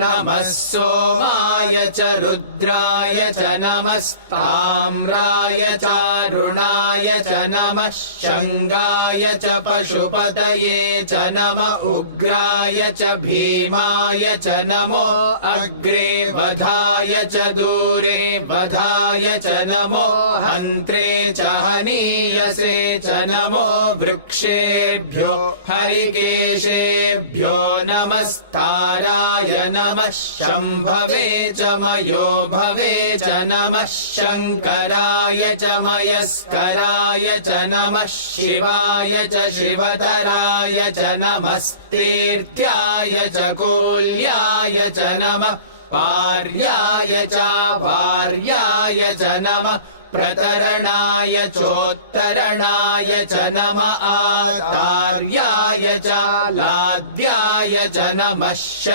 नमः सोमाय च रुद्राय च नमस्ताम्राय चारुणाय च नमः शङ्गाय च पशुपतये च नम उग्राय च भीमाय च नमो अग्रे वधाय च दूरे वधाय च नमो हन्त्रे च हनीयसे च नमो वृक्षेभ्यो हरिकेशेभ्यो नमस्ताराय नमः शम्भवे च मयो भवे च नमः शङ्कराय च मयस्कराय च नमः शिवाय च शिवतराय च नमस्तीर्थ्याय च कोल्याय च नमः पार्याय च वार्याय च नमः प्रतरणाय चोत्तरणाय च नम आतार्याय च लाद्याय च नमः